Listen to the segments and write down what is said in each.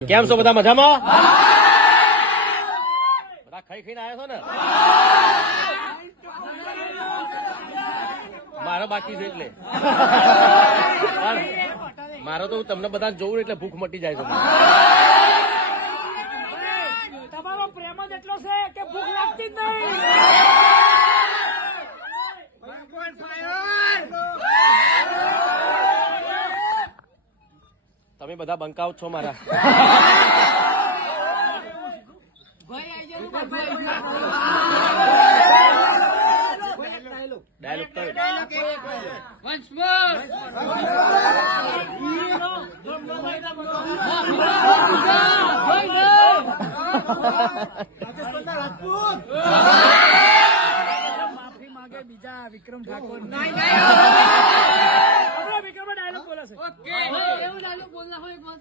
કેમ છો બધા મજામાં? બધા ખાઈ ખાઈને આવ્યા છો ને? મારો બાકી છે એટલે મારો તો તમને બધા જોઉં એટલે ભૂખ મટી જાય છે. તમારો પ્રેમ જ એટલો છે કે ભૂખ લાગતી જ નહીં. તમે બધા બંકાવ છો મારા. ડાયલોગ માફી માંગે બીજા વિક્રમ ઠાકોર. વિક્રમ ડાયલોગ બોલે છે. એવું ડાયલોગ બોલના હોય એક વાત.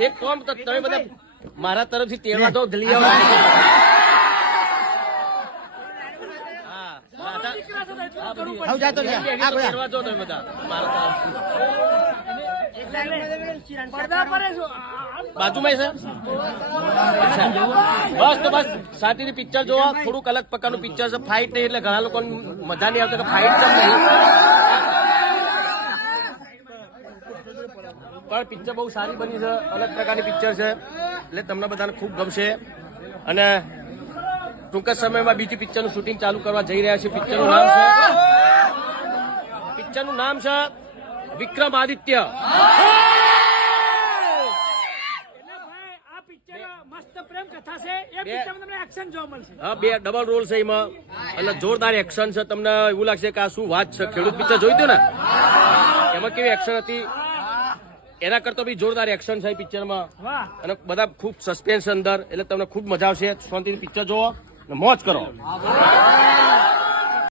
એક કોમ તો તમે બધા મારા તરફથી તેડવા તો જલ્દી આવો. તેડવા જો તમે બધા મારા તરફથી. બાજુમાં છે બસ તો બસ શાંતિથી પિક્ચર જોવા. થોડુંક અલગ પ્રકારનું પિક્ચર છે, ફાઇટ નહીં એટલે ઘણા લોકો મજા નહીં આવતી કે ફાઇટ છે નહીં, પણ પિક્ચર બહુ સારી બની છે, અલગ પ્રકારની પિક્ચર છે એટલે તમને બધાને ખૂબ ગમશે. અને ટૂંક જ સમયમાં બીજી પિક્ચરનું શૂટિંગ ચાલુ કરવા જઈ રહ્યા છે. પિક્ચરનું નામ છે વિક્રમાદિત્ય. હા, 2 ડબલ રોલ છે એમાં અને જોરદાર એક્શન છે. તમને એવું લાગશે કે આ શું વાત છે. ખેડૂત પિક્ચર જોઈ દો ને, એમાં કેવી એક્શન હતી એના કરતા બી જોરદાર એક્શન છે પિક્ચરમાં. અને બધા ખૂબ સસ્પેન્સ અંદર, એટલે તમને ખૂબ મજા આવશે. શાંતિથી પિક્ચર જોવો અને મોજ કરો.